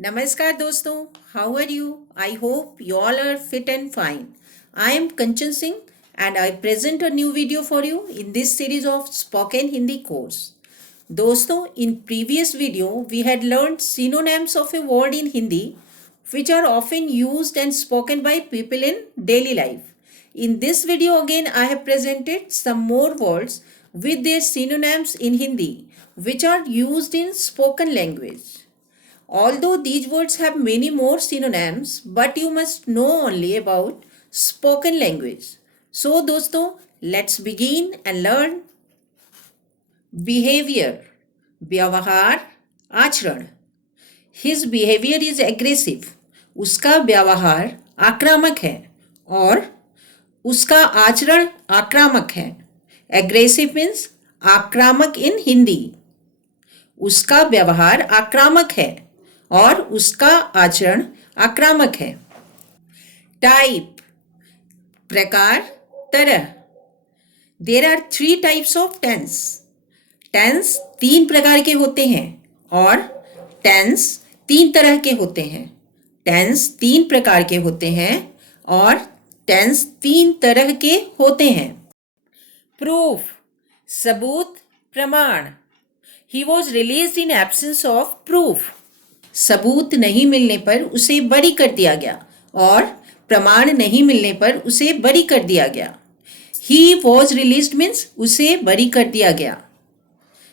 Namaskar दोस्तों, how are you? I hope you all are fit and fine. I am Kanchan Singh and I present a new video for you in this series of spoken Hindi course. दोस्तों, in previous video we had learned synonyms of a word in Hindi which are often used and spoken by people in daily life. In this video again I have presented some more words with their synonyms in Hindi which are used in spoken language. Although these words have many more synonyms, but you must know only about spoken language. So दोस्तों, let's begin and learn behavior, व्यवहार, आचरण. His behavior is aggressive. उसका व्यवहार आक्रामक है और उसका आचरण आक्रामक है. Aggressive means आक्रामक in हिंदी. उसका व्यवहार आक्रामक है और उसका आचरण आक्रामक है. टाइप, प्रकार, तरह. There are 3 types of tense. Tense 3 प्रकार के होते हैं और टेंस 3 तरह के होते हैं. टेंस 3 प्रकार के होते हैं और टेंस 3 तरह के होते हैं. प्रूफ, सबूत, प्रमाण. He was released in absence of proof. सबूत नहीं मिलने पर उसे बरी कर दिया गया और प्रमाण नहीं मिलने पर उसे बरी कर दिया गया. He was released means उसे बरी कर दिया गया.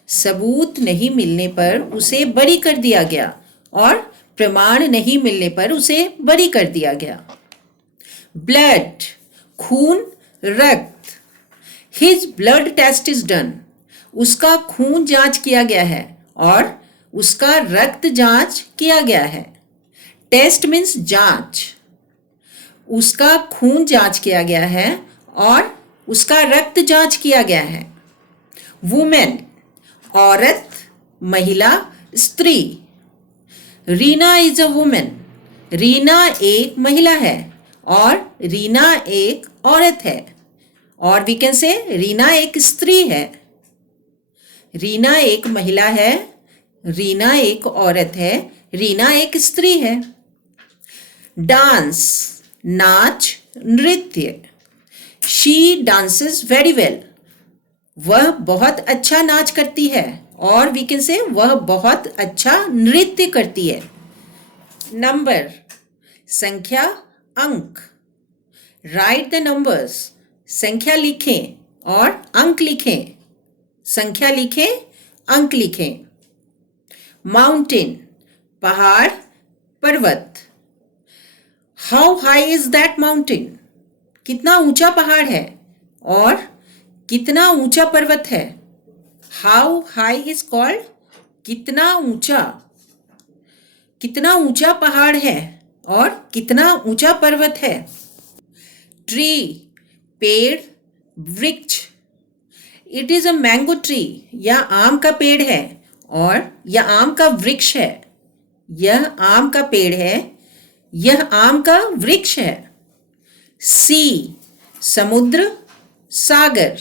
सबूत नहीं मिलने पर उसे बरी कर दिया गया और प्रमाण नहीं मिलने पर उसे बरी कर दिया गया. ब्लड, खून, रक्त. His blood test is done. उसका खून जांच किया गया है और उसका रक्त जांच किया गया है. टेस्ट मीन्स जांच. उसका खून जांच किया गया है और उसका रक्त जांच किया गया है. वुमेन, औरत, महिला, स्त्री. Reena is a women. Reena एक महिला है और रीना एक औरत है. और वी कैन से रीना एक स्त्री है. रीना एक महिला है, रीना एक औरत है, रीना एक स्त्री है. डांस, नाच, नृत्य. She dances very well. वह बहुत अच्छा नाच करती है और वी कैन से वह बहुत अच्छा नृत्य करती है. नंबर, संख्या, अंक. Right the numbers. संख्या लिखें और अंक लिखें. संख्या लिखें, अंक लिखें. माउंटेन, पहाड़, पर्वत. How high is that mountain. कितना ऊंचा पहाड़ है और कितना ऊंचा पर्वत है. हाउ हाई इज कॉल्ड कितना ऊंचा. कितना ऊंचा पहाड़ है और कितना ऊंचा पर्वत है. ट्री, पेड़, वृक्ष. It is a mango tree. यह आम का पेड़ है और यह आम का वृक्ष है. यह आम का पेड़ है, यह आम का वृक्ष है. सी, समुद्र, सागर.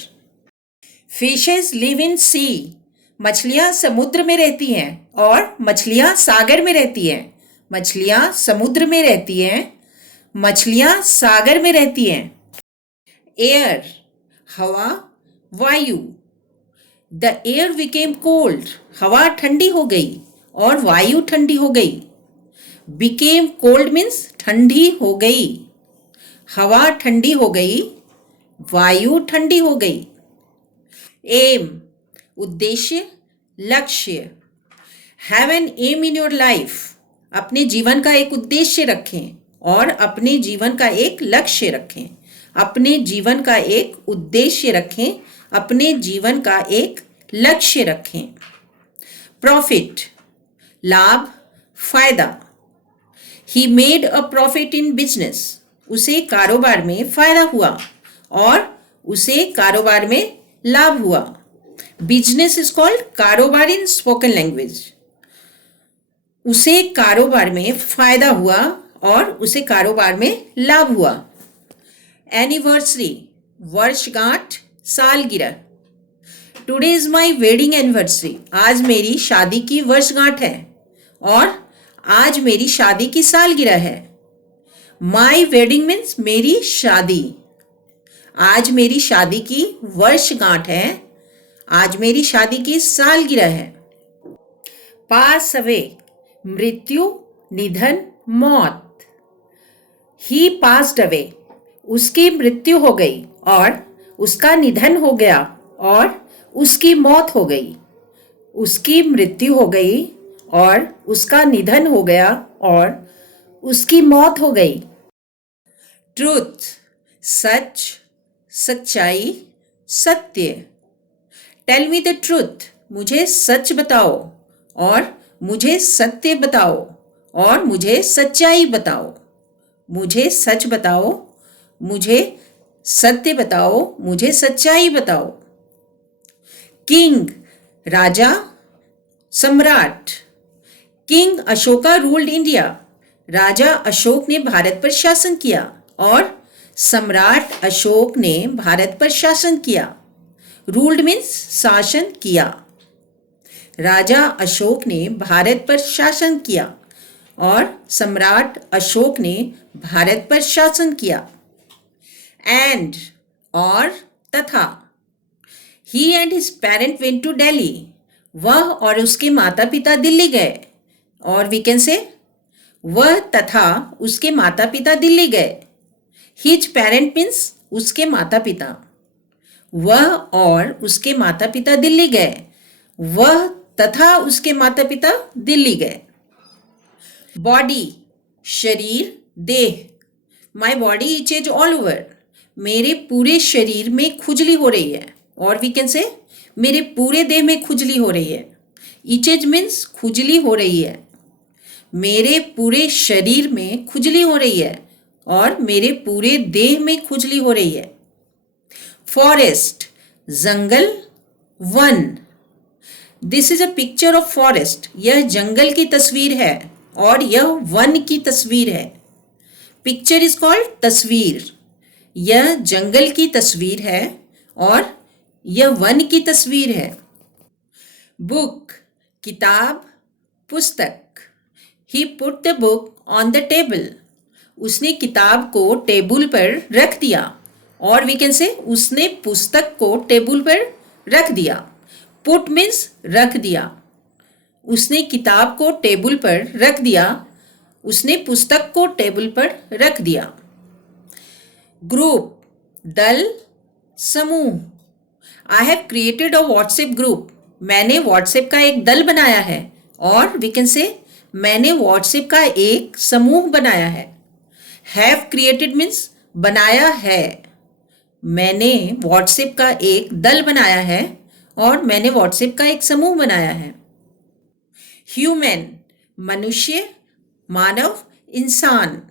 फिशेस लिव इन सी. मछलियां समुद्र में रहती हैं और मछलियां सागर में रहती हैं. मछलियां समुद्र में रहती हैं, मछलियां सागर में रहती हैं. एयर, हवा, वायु. The air became cold. हवा ठंडी हो गई और वायु ठंडी हो गई. बिकेम कोल्ड मीन्स ठंडी हो गई. हवा ठंडी हो गई, वायु ठंडी हो गई. एम, उद्देश्य, लक्ष्य. Have an aim in your life. अपने जीवन का एक उद्देश्य रखें और अपने जीवन का एक लक्ष्य रखें. अपने जीवन का एक उद्देश्य रखें, अपने जीवन का एक लक्ष्य रखें. प्रॉफिट, लाभ, फायदा. He made a profit in business. उसे कारोबार में फायदा हुआ और उसे कारोबार में लाभ हुआ. बिजनेस इज कॉल्ड कारोबार इन स्पोकन लैंग्वेज. उसे कारोबार में फायदा हुआ और उसे कारोबार में लाभ हुआ. एनिवर्सरी, वर्षगांठ, सालगिरह. Today is my wedding anniversary. आज मेरी शादी की वर्षगांठ है और आज मेरी शादी की सालगिरह है। माई वेडिंग मीन्स मेरी शादी। आज मेरी शादी की वर्षगांठ है। आज मेरी शादी की सालगिरह है। पास अवे मृत्यु, निधन, मौत। ही पास्ड अवे, उसकी मृत्यु हो गई और उसका निधन हो गया और उसकी मौत हो गई। उसकी मृत्यु हो गई और उसका निधन हो गया और उसकी मौत हो गई। ट्रूथ, सच, सच्चाई, सत्य। टेल मी द ट्रूथ, मुझे सच बताओ और मुझे सत्य बताओ और मुझे सच्चाई बताओ। मुझे सच बताओ, मुझे सत्य बताओ, मुझे सच्चाई बताओ। किंग, राजा, सम्राट। किंग अशोका रूल्ड इंडिया, राजा अशोक ने भारत पर शासन किया और सम्राट अशोक ने भारत पर शासन किया। रूल्ड मीन्स शासन किया। राजा अशोक ने भारत पर शासन किया और सम्राट अशोक ने भारत पर शासन किया। एंड, और, तथा। He and his parent went to Delhi, वह और उसके माता पिता दिल्ली गए। और वी कैन से वह तथा उसके माता पिता दिल्ली गए। हिज पेरेंट मीन्स उसके माता पिता। वह और उसके माता पिता दिल्ली गए। वह तथा उसके माता पिता दिल्ली गए। बॉडी, शरीर, देह। माई बॉडी इचेज ऑल ओवर, मेरे पूरे शरीर में खुजली हो रही है। और वी कैन से मेरे पूरे देह में खुजली हो रही है। इचेज मीन्स खुजली हो रही है। मेरे पूरे शरीर में खुजली हो रही है और मेरे पूरे देह में खुजली हो रही है। Forest, jungle, one. This is a picture of forest, यह जंगल की तस्वीर है और यह वन की तस्वीर है। पिक्चर इज कॉल्ड तस्वीर। यह जंगल की तस्वीर है और यह वन की तस्वीर है। बुक, किताब, पुस्तक। He put the book on the table, उसने किताब को टेबल पर रख दिया। और वी कैन से उसने पुस्तक को टेबल पर रख दिया। पुट मीन्स रख दिया। उसने किताब को टेबल पर रख दिया। उसने पुस्तक को टेबल पर रख दिया। ग्रुप, दल, समूह। I have created a WhatsApp group, मैंने व्हाट्सएप का एक दल बनाया है। और वी कैन से मैंने व्हाट्सएप का एक समूह बनाया है। हैव क्रिएटेड मीन्स बनाया है। मैंने व्हाट्सएप का एक दल बनाया है और मैंने व्हाट्सएप का एक समूह बनाया है। ह्यूमन, मनुष्य, मानव, इंसान।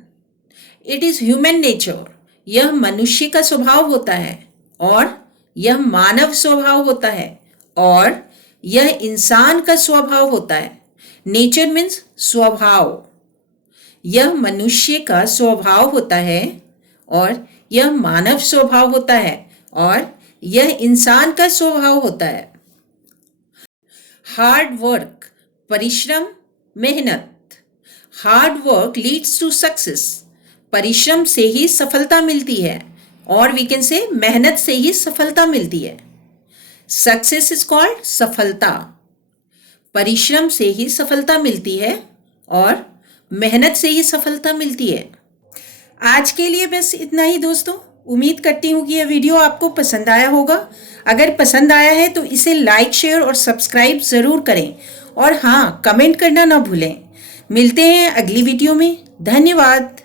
इट इज ह्यूमन नेचर, यह मनुष्य का स्वभाव होता है और यह मानव स्वभाव होता है और यह इंसान का स्वभाव होता है। नेचर मीन्स स्वभाव। यह मनुष्य का स्वभाव होता है और यह मानव स्वभाव होता है और यह इंसान का स्वभाव होता है। हार्ड वर्क, परिश्रम, मेहनत। Hard work leads to success, परिश्रम से ही सफलता मिलती है और वी कैन से मेहनत से ही सफलता मिलती है। सक्सेस इज कॉल्ड सफलता। परिश्रम से ही सफलता मिलती है और मेहनत से ही सफलता मिलती है। आज के लिए बस इतना ही दोस्तों। उम्मीद करती हूँ कि यह वीडियो आपको पसंद आया होगा। अगर पसंद आया है तो इसे लाइक, शेयर और सब्सक्राइब ज़रूर करें और हाँ, कमेंट करना ना भूलें। मिलते हैं अगली वीडियो में। धन्यवाद।